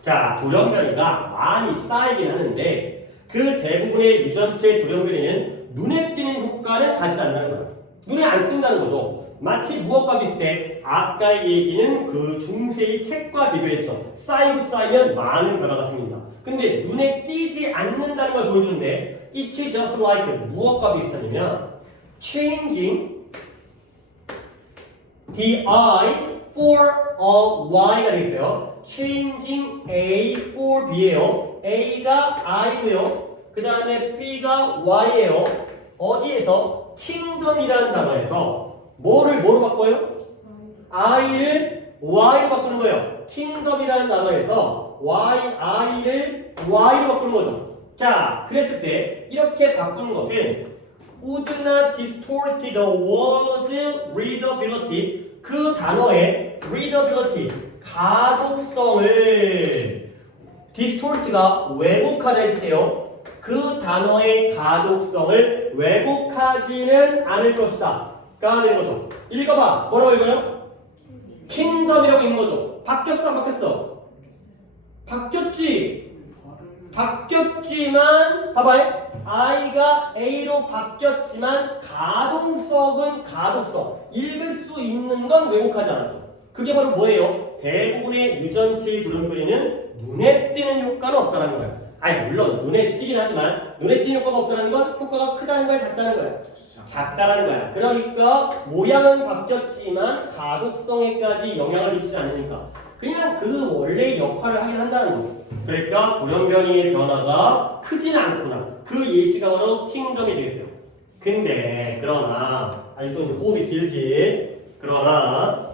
자, 돌연변이가 많이 쌓이긴 하는데 그 대부분의 유전체 돌연변이는 눈에 띄는 효과를 가지지 않는다는 거야. 눈에 안 띈다는 거죠. 마치 무엇과 비슷해? 아까 얘기는 그 중세의 책과 비교했죠. 쌓이면 많은 변화가 생긴다. 근데 눈에 띄지 않는다는 걸 보여주는데 It's just like 무엇과 비슷하냐면 changing the I for a Y가 되겠어요. changing A for B예요. A가 I고요. 그 다음에 B가 Y예요. 어디에서? kingdom이라는 단어에서 뭐로 바꿔요? I를 Y로 바꾸는 거예요. kingdom이라는 단어에서 I를 Y로 바꾸는 거죠. 자, 그랬을 때 이렇게 바꾸는 것은 would not distort the word's readability 그 단어의 readability 가독성을 distort가 왜곡하다 했지요. 그 단어의 가독성을 왜곡하지는 않을 것이다. 가 되는 거죠. 읽어봐. 뭐라고 읽어요? kingdom이라고 읽는 거죠. 바뀌었어 안 바뀌었어? 바뀌었지. 바뀌었지만 봐봐요. I가 A로 바뀌었지만 가동성은 가독성. 읽을 수 있는 건 왜곡하지 않았죠. 그게 바로 뭐예요? 대부분의 유전체의 돌연변이는 눈에 띄는 효과는 없다는 거예요. 아니 물론 눈에 띄긴 하지만 눈에 띄는 효과가 없다는 건 효과가 크다는 거야, 작다는 거야? 작다는 거야. 그러니까 모양은 바뀌었지만 가독성에까지 영향을 미치지 않으니까 그냥 그 원래의 역할을 하긴 한다는 거죠. 그러니까 돌연변이의 변화가 크진 않구나. 그 예시가 바로 킹덤이 되겠어요. 근데 그러나 아직도 이제 호흡이 길지. 그러나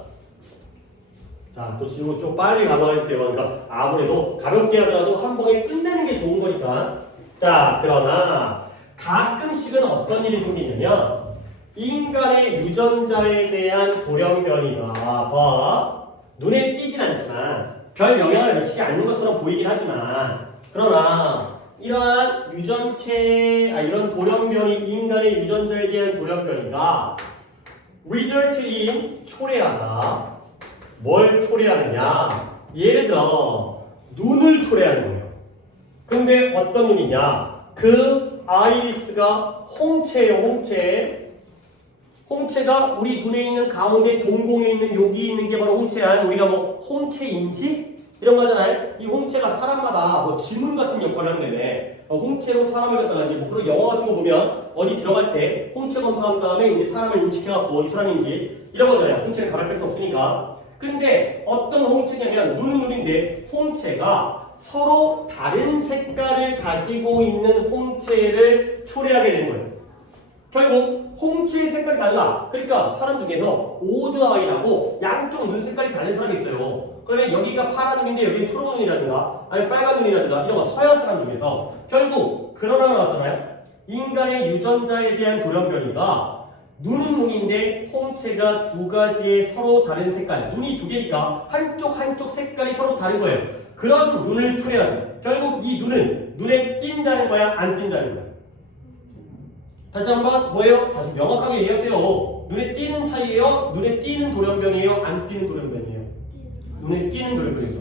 자, 또 지금 좀 빨리 가봐야겠대요. 그러니까 아무래도 가볍게 하더라도 한 번에 끝내는 게 좋은 거니까. 자, 그러나 가끔씩은 어떤 일이 생기냐면 인간의 유전자에 대한 돌연변이가 눈에 띄진 않지만 별 영향을 미치지 않는 것처럼 보이긴 하지만 그러나 이러한 이런 돌연변이, 인간의 유전자에 대한 돌연변이가 result in 초래하다. 뭘 초래하느냐? 예를 들어 눈을 초래하는 거예요. 근데 어떤 눈이냐? 그 아이리스가 홍채예요. 홍채가 우리 눈에 있는 가운데 동공에 있는 여기 있는 게 바로 홍채야. 우리가 뭐 홍채 인식 이런 거 하잖아요. 이 홍채가 사람마다 뭐 지문 같은 역할을 하는데 홍채로 사람을 갖다가 이제 뭐 그런 영화 같은 거 보면 어디 들어갈 때 홍채 검사한 다음에 이제 사람을 인식해갖고 이 사람인지 이런 거잖아요. 홍채를 가려낼 수 없으니까. 근데 어떤 홍채냐면 눈은 눈인데 홍채가 서로 다른 색깔을 가지고 있는 홍채를 초래하게 되는 거예요. 결국 홍채의 색깔이 달라. 그러니까 사람 중에서 오드 아이라고 양쪽 눈 색깔이 다른 사람이 있어요. 그러면 여기가 파란 눈인데 여기는 초록 눈이라든가 아니면 빨간 눈이라든가 이런 거 서양 사람 중에서 결국 그런 하나 나왔잖아요. 인간의 유전자에 대한 돌연변이가 눈은 눈인데 홍채가 두 가지의 서로 다른 색깔, 눈이 두 개니까 한쪽 색깔이 서로 다른 거예요. 그런 눈을 초래하죠. 결국 이 눈은 눈에 띈다는 거야, 안 띈다는 거야? 다시 한번 뭐예요? 다시 명확하게 얘기하세요. 눈에 띄는 차이예요? 눈에 띄는 돌연변이에요? 안 띄는 돌연변이에요? 눈에 띄는 돌연변이죠.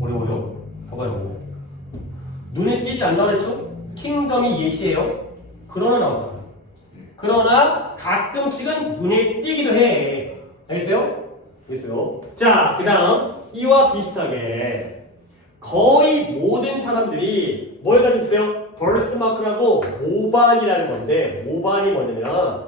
어려워요? 봐봐요. 눈에 띄지 않는다 그랬죠? 킹덤이 예시예요? 그러나 나오잖아요. 그러나 가끔씩은 눈에 띄기도 해. 알겠어요? 알겠어요? 자, 그 다음 이와 비슷하게 거의 모든 사람들이 뭘 가지고 있어요? 벌스마크라고 모반이라는 건데 모반이 뭐냐면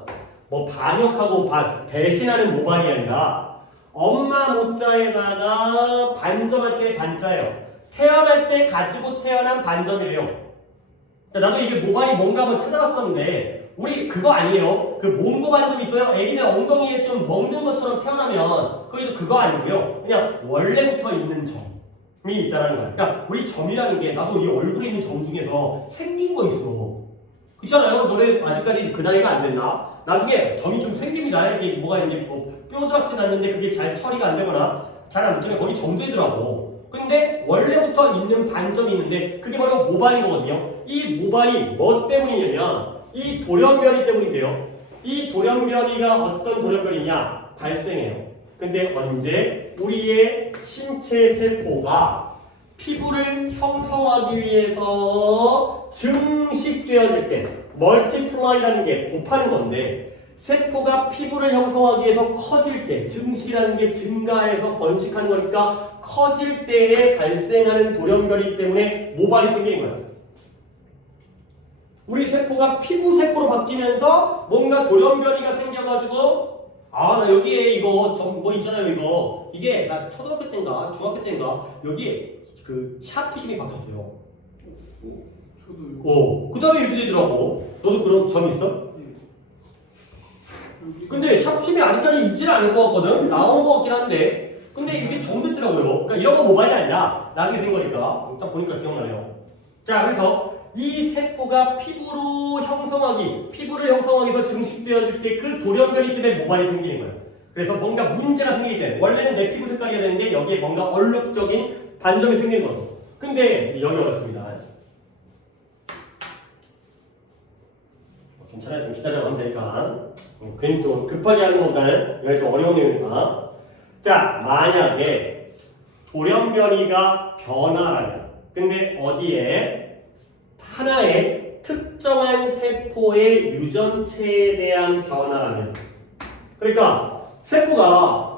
뭐 반역하고 배신하는 모반이 아니라 엄마 모자에다가 반점할 때 반자예요. 태어날 때 가지고 태어난 반점이래요. 그러니까 나도 이게 모반이 뭔가 한번 찾아봤었는데 우리 그거 아니에요. 그 몽고 반점이 있어요. 애기들 엉덩이에 좀 먹는 것처럼 태어나면 그거 아니고요. 그냥 원래부터 있는 점이 있다는 거야. 그러니까 우리 점이라는 게 나도 이 얼굴에 있는 점 중에서 생긴 거 있어. 그렇잖아요. 너네 아직까지 그 나이가 안 됐나? 나중에 점이 좀 생깁니다. 이게 뭐가 이제 뭐 뼈드락지 났는데 그게 잘 처리가 안 되거나 잘 안 되면 거기 점되더라고. 근데 원래부터 있는 반점이 있는데 그게 바로 모반인 거거든요. 이 모반이 뭐 때문이냐면 이 돌연변이 때문인데요. 이 돌연변이가 어떤 돌연변이냐? 발생해요. 근데 언제? 우리의 신체 세포가 피부를 형성하기 위해서 증식되어질 때 멀티플라이라는 게 곱하는 건데 세포가 피부를 형성하기 위해서 커질 때 증식이라는 게 증가해서 번식하는 거니까 커질 때에 발생하는 돌연변이 때문에 모발이 생기는 거예요. 우리 세포가 피부 세포로 바뀌면서 뭔가 돌연변이가 생겨가지고 나 여기에 이거 뭐 있잖아요. 이게 나 초등학교 때인가 중학교 때인가 여기에 그 샤프심이 바뀌었어요. 그 다음에 이렇게 되더라고. 너도 그런 점 있어? 근데 샤프심이 아직까지 있지는 않을 것 같거든. 나온 것 같긴 한데 근데 이게 정됐더라고요. 그러니까 이런 건 모발이 아니라 나중에 된 거니까 딱 보니까 기억나네요. 자, 그래서 이 세포가 피부를 형성하기 위해서 증식되어질 때 그 돌연변이 때문에 모발이 생기는 거예요. 그래서 뭔가 문제가 생기기 때문에 원래는 내 피부 색깔이어야 되는데 여기에 뭔가 얼룩적인 반점이 생기는 거죠. 근데 여기 어렵습니다. 괜찮아요. 좀 기다려보면 되니까. 괜히 또 급하게 하는 것보다는 여기 좀 어려운 내용이니까. 자, 만약에 돌연변이가 변화라면 근데 어디에? 하나의 특정한 세포의 유전체에 대한 변화라면. 그러니까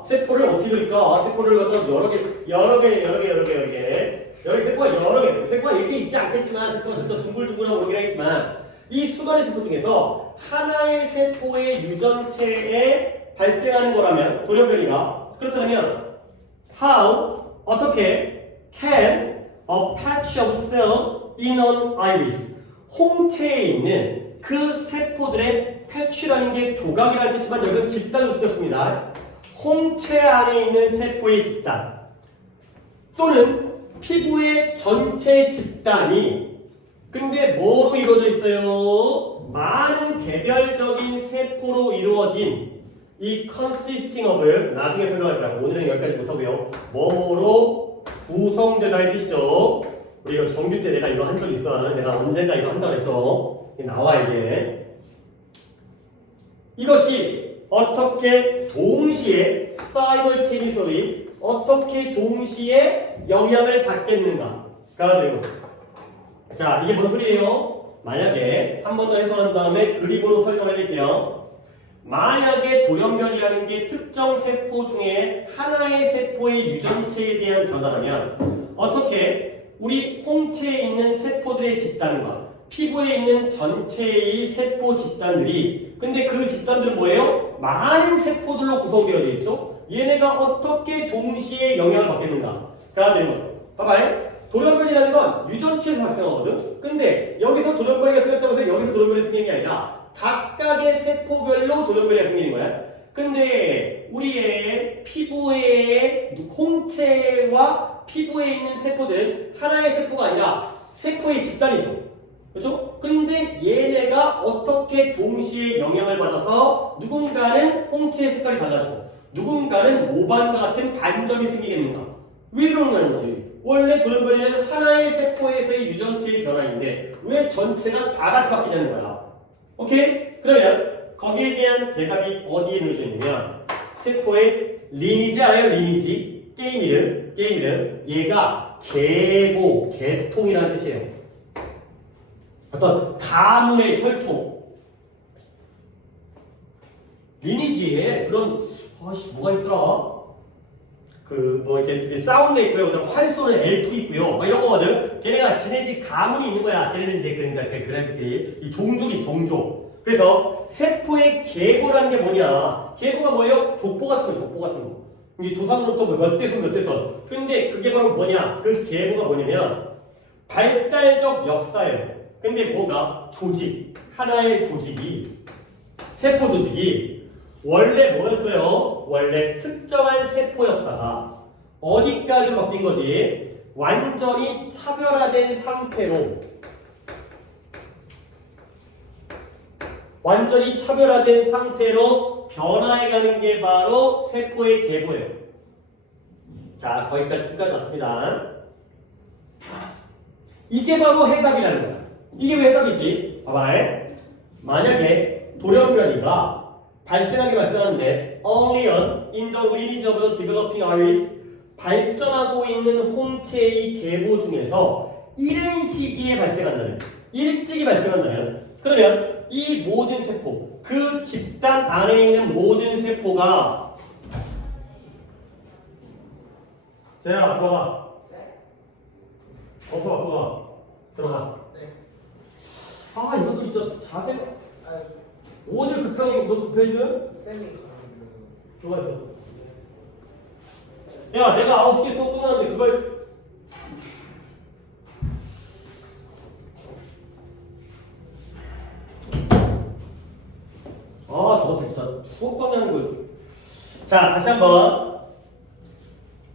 세포를 어떻게 그릴까? 세포를 갖다가 여러 개 세포가 이렇게 있지 않겠지만 세포가 좀 더 둥글둥글하고 그러긴 하겠지만 이 수많은 세포 중에서 하나의 세포의 유전체에 발생하는 거라면 돌연변이가 그렇다면 어떻게 can a patch of cell in an iris 홍채에 있는 그 세포들의 패치라는 게 조각이라는 뜻이지만 여기서 집단을 쓰였습니다. 홍채 안에 있는 세포의 집단 또는 피부의 전체 집단이 근데 뭐로 이루어져 있어요? 많은 개별적인 세포로 이루어진 이 consisting of 나중에 설명할 거라고 오늘은 여기까지 못하고요. 뭐뭐로 구성되다 이 뜻이죠. 우리 이거 정규 때 내가 이거 한 적 있어. 내가 언젠가 이거 한다고 그랬죠. 나와 이게. 이것이 어떻게 동시에 simultaneously 어떻게 동시에 영향을 받겠는가가 되는 거죠. 자, 이게 뭔 소리예요? 만약에 한 번 더 해설한 다음에 그림으로 설명해 드릴게요. 만약에 돌연변이라는 게 특정 세포 중에 하나의 세포의 유전체에 대한 변화라면 어떻게 우리 홍채에 있는 세포들의 집단과 피부에 있는 전체의 세포 집단들이 근데 그 집단들은 뭐예요? 많은 세포들로 구성되어 있죠? 얘네가 어떻게 동시에 영향을 받겠는가가 되는 거죠. 봐봐요. 돌연변이라는 건 유전체에서 발생하거든? 근데 여기서 돌연변이가 생겼다고 해서 여기서 돌연변이 생기는 게 아니라 각각의 세포별로 돌연변이가 생기는 거야. 근데 우리의 피부의 홍채와 피부에 있는 세포들은 하나의 세포가 아니라 세포의 집단이죠. 그렇죠? 근데 얘네가 어떻게 동시에 영향을 받아서 누군가는 홍채의 색깔이 달라지고 누군가는 모반과 같은 반점이 생기겠는가? 왜 그런가는 거지? 원래 돌연변이는 하나의 세포에서의 유전체의 변화인데 왜 전체가 다 같이 바뀌냐는 거야. 오케이? 그러면 거기에 대한 대답이 어디에 놓여져 있냐면 세포의 리니지 알아요? 리니지? 게임 이름 얘가 계통이라는 뜻이에요. 어떤 가문의 혈통 리니지에 그런 뭐가 있더라? 이렇게 사운드 있고요. 그다음 활 쏘는 엘프 있고요. 뭐 이런 거거든. 걔네가 지네집 가문이 있는 거야. 걔네는 이제 그러니까 걔네들끼리 이 종족. 그래서 세포의 계보라는 게 뭐냐? 계보가 뭐예요? 족보 같은 거. 이게 조상으로부터 몇 대선. 근데 그게 바로 뭐냐? 그 계보가 뭐냐면 발달적 역사예요. 근데 뭐가? 하나의 조직이 세포 조직이 원래 뭐였어요? 원래 특정한 세포였다가 어디까지 바뀐 거지? 완전히 차별화된 상태로 변화해가는 게 바로 세포의 계보예요. 자, 끝까지 왔습니다. 이게 바로 해답이라는 거야. 이게 왜 해답이지? 봐봐. 만약에 돌연변이가 발생하는데 only in the lineage of the developing iris 발전하고 있는 홍채의 계보 중에서 이른 시기에 발생한다면 일찍이 발생한다면 그러면 이 모든 세포 그 집단 안에 있는 모든 세포가 재야 들어가 어서 갖고 가 들어가 이것도 진짜 자세가 오늘 급하게 너 급해지? 쌤이 들어가 있어. 야, 내가 9시에 수업 끝나는데 그걸 저거 진짜 수업 끝나는 거예요. 자, 다시 한번.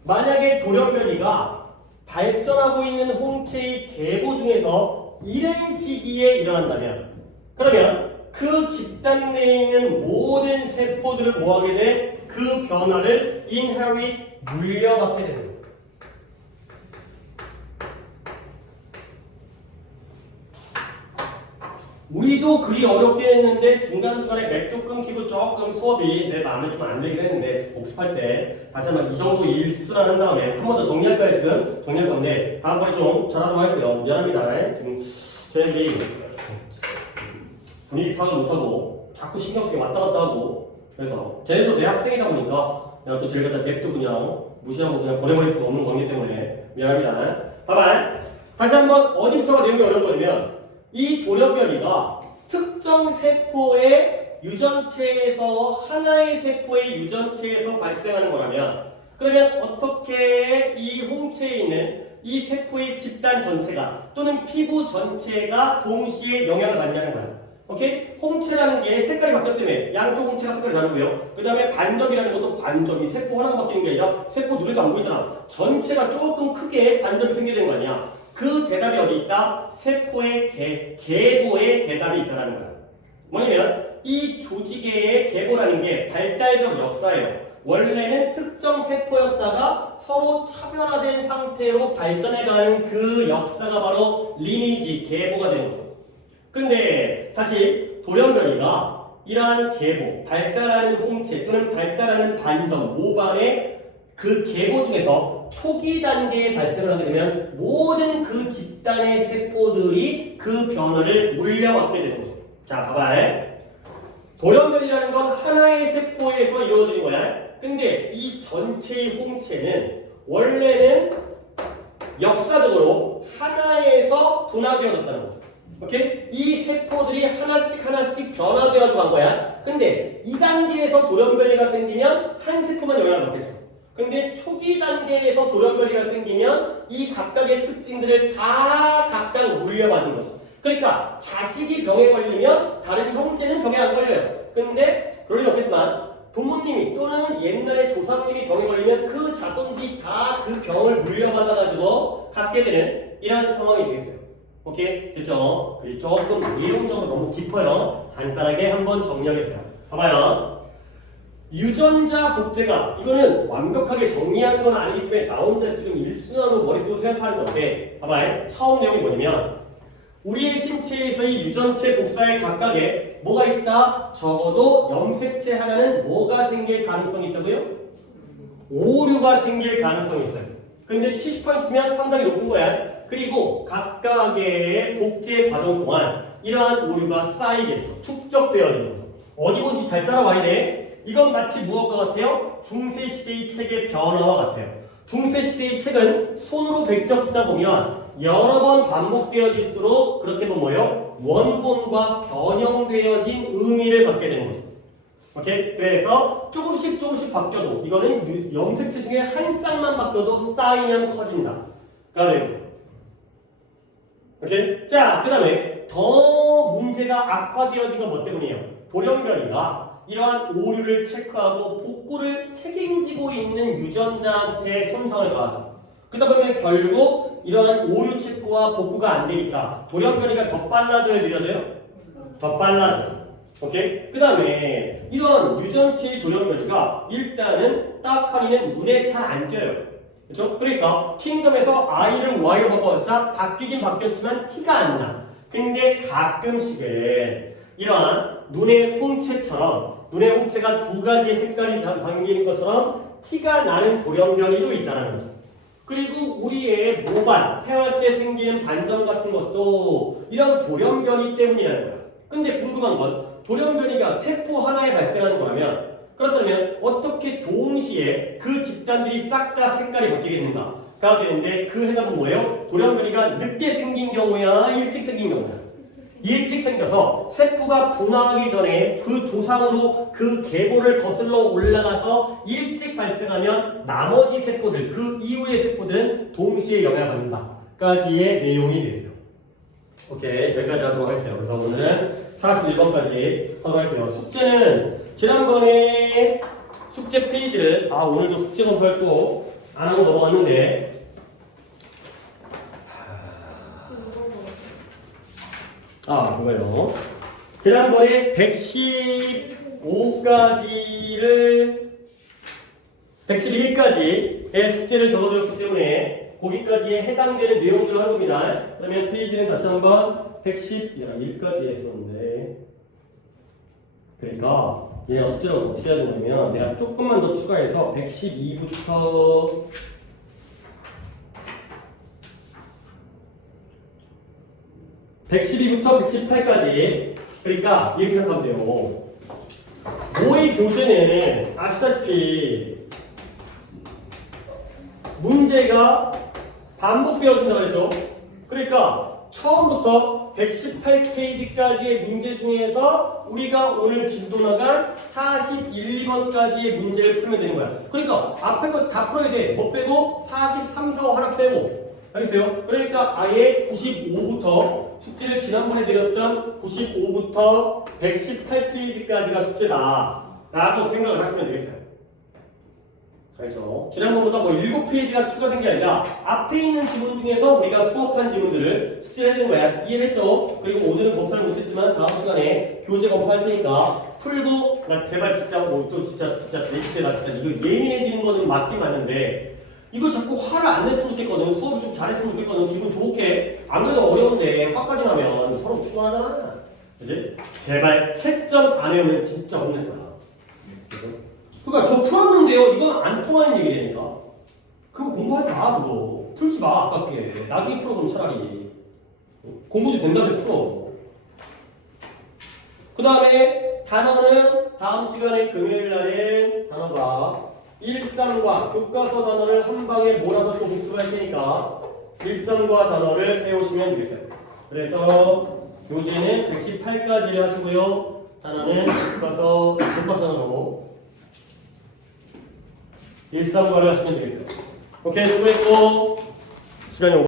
만약에 돌연변이가 발전하고 있는 홍채의 계보 중에서 이른 시기에 일어난다면 그러면 그 집단 내에 있는 모든 세포들을 뭐하게 돼? 그 변화를 inherit 물려받게 되는 거예요. 우리도 그리 어렵게 했는데 중간중간에 맥도 끊기고 조금 수업이 내 마음에 좀 안 들긴 했는데 복습할 때 다시 한번 이 정도 일순환 한 다음에 한 번 더 정리할까요? 지금 정리할 건데 다음번에 좀 잘하도록 할게요. 미안합니다. 지금 저희들이 분위기 파악을 못하고 자꾸 신경 쓰게 왔다 갔다 하고 그래서 쟤네도 내 학생이다 보니까 그냥 또 제가 냅도 그냥 무시하고 그냥 보내버릴 수가 없는 거기 때문에 미안합니다. 봐봐. 다시 한번 어디부터가 내용이 어려운 거냐면 이 돌연변이가 특정 세포의 유전체에서 하나의 세포의 유전체에서 발생하는 거라면 그러면 어떻게 이 홍채에 있는 이 세포의 집단 전체가 또는 피부 전체가 동시에 영향을 받냐는 거야. 오케이? 홍채라는 게 색깔이 바뀌었다며 양쪽 홍채가 색깔이 다르고요. 그 다음에 반점이라는 것도 반점이 세포 하나가 바뀌는 게 아니라 세포 눈에도 안 보이잖아. 전체가 조금 크게 반점이 생기게 되는 거 아니야. 그 대답이 어디 있다? 세포의 계보에 대답이 있다는 거야. 뭐냐면 이 조직의 계보라는 게 발달적 역사예요. 원래는 특정 세포였다가 서로 차별화된 상태로 발전해가는 그 역사가 바로 리니지, 계보가 되는 거죠. 근데 다시 돌연변이가 이러한 계보, 발달하는 홍채 또는 발달하는 반점, 모반의 그 계보 중에서 초기 단계에 발생을 하게 되면 모든 그 집단의 세포들이 그 변화를 물려받게 되는 거죠. 자, 봐봐. 돌연변이라는 건 하나의 세포에서 이루어지는 거야. 근데 이 전체의 홍채는 원래는 역사적으로 하나에서 분화되어졌다는 거죠. 오케이? 이 세포들이 하나씩 변화되어져 간 거야. 근데 이 단계에서 돌연변이가 생기면 한 세포만 영향을 받겠죠. 근데 초기 단계에서 돌연변이가 생기면 이 각각의 특징들을 다 각각 물려받은 거죠. 그러니까 자식이 병에 걸리면 다른 형제는 병에 안 걸려요. 근데 그럴 리 없겠지만 부모님이 또는 옛날에 조상님이 병에 걸리면 그 자손들이 다 그 병을 물려받아가지고 갖게 되는 이런 상황이 되겠어요. 오케이? 됐죠? 조금 내용적으로 너무 깊어요. 간단하게 한번 정리하겠어요. 봐봐요. 유전자 복제가 이거는 완벽하게 정리한 건 아니기 때문에 나 혼자 지금 일순환으로 머릿속으로 생각하는 건데 봐봐요. 처음 내용이 뭐냐면 우리의 신체에서의 유전체 복사에 각각에 뭐가 있다? 적어도 염색체 하나는 뭐가 생길 가능성이 있다고요? 오류가 생길 가능성이 있어요. 근데 70%면 상당히 높은 거야. 그리고 각각의 복제 과정 동안 이러한 오류가 쌓이겠죠. 축적되어지는 거죠. 어디 본지 잘 따라와야 돼. 이건 마치 무엇과 같아요? 중세시대의 책의 변화와 같아요. 중세시대의 책은 손으로 베껴 쓰다 보면 여러 번 반복되어질수록 그렇게 보면 뭐예요? 원본과 변형되어진 의미를 갖게 되는 거죠. 오케이? 그래서 조금씩 바뀌어도 이거는 염색체 중에 한 쌍만 바뀌어도 쌓이면 커진다. 가 되는 거죠. 오케이? 자, 그 다음에 더 문제가 악화되어진 건 뭐 때문이에요? 돌연변이가 이러한 오류를 체크하고 복구를 책임지고 있는 유전자한테 손상을 가하죠. 그러다 보면 결국 이러한 오류 체크와 복구가 안 되니까 돌연변이가 더 빨라져요, 느려져요? 더 빨라져요. 오케이? 그 다음에 이런 유전체의 돌연변이가 일단은 딱하니는 눈에 잘 안 띄어요. 그렇죠? 그러니까 킹덤에서 I를 Y로 바꿔봤자 바뀌긴 바뀌었지만 티가 안 나. 근데 가끔씩은 이러한 눈의 홍채처럼 눈의 홍채가 두 가지의 색깔이 담기는 것처럼 티가 나는 돌연변이도 있다는 거죠. 그리고 우리의 모반, 태어날 때 생기는 반점 같은 것도 이런 돌연변이 때문이라는 거야. 근데 궁금한 건 돌연변이가 세포 하나에 발생하는 거라면 그렇다면 어떻게 동시에 그 집단들이 싹 다 색깔이 바뀌겠는가가 되는데 그 해답은 뭐예요? 돌연변이가 늦게 생긴 경우야, 일찍 생긴 경우야? 일찍 생겨서 세포가 분화하기 전에 그 조상으로 그 계보를 거슬러 올라가서 일찍 발생하면 나머지 세포들, 그 이후의 세포들은 동시에 영향을 받는다까지의 내용이 되겠어요. 오케이, 여기까지 하도록 하겠어요. 그래서 오늘은 41번까지 하도록 할게요. 숙제는 지난번에 숙제 페이지를 오늘도 숙제 검사를 꼭 안 하고 넘어갔는데 그거요. 지난번에 111까지의 숙제를 적어드렸기 때문에 그 거기까지에 해당되는 내용들을 한 겁니다. 그러면 페이지는 다시 한번 111까지 했었는데 그러니까 얘가 숙제를 어떻게 해야 되냐면 내가 조금만 더 추가해서 112부터 112까지 그러니까 이렇게 생각하면 돼요. 모의 교재는 아시다시피 문제가 반복되어진다고 했죠. 그러니까 처음부터 118페이지까지의 문제 중에서 우리가 오늘 진도 나간 41, 2번까지의 문제를 풀면 되는 거야. 그러니까 앞에 거 다 풀어야 돼. 뭐 빼고 43, 4, 5 하나 빼고. 알겠어요? 그러니까 아예 95부터 숙제를 지난번에 드렸던 95부터 118페이지까지가 숙제다 라고 생각을 하시면 되겠어요. 알죠? 지난번보다 뭐 7페이지가 추가된 게 아니라 앞에 있는 지문 중에서 우리가 수업한 지문들을 숙제를 해주는 거야. 이해했죠? 그리고 오늘은 검사를 못했지만 다음 시간에 교재 검사할 테니까 풀고 나 제발 진짜 뭐 또 진짜 내실 때나 진짜 이거 예민해지는 거는 맞긴 맞는데 이거 자꾸 화를 안 냈으면 좋겠거든. 수업을 좀 잘했으면 좋겠거든. 기분 좋게. 안 그래도 어려운데 화까지 나면 서로 피곤하잖아. 그치? 제발 채점 안 해오면 진짜 혼낼 거야. 그러니까 저 풀었는데요. 이건 안 통하는 얘기라니까. 그거 공부하지 마. 그거 풀지 마. 아깝게. 나중에 풀어 그럼 차라리. 공부 좀 된다면 풀어. 그 다음에 단어는 다음 시간에 금요일 날에 단어가 1, 3과 교과서 단어를 한 방에 몰아서 또 복습할 테니까 1, 3과 단어를 해오시면 되겠어요. 그래서 교재는 118까지를 하시고요. 단어는 교과서 단어로 1, 3과를 하시면 되겠어요. 오케이, 수고했고 시간이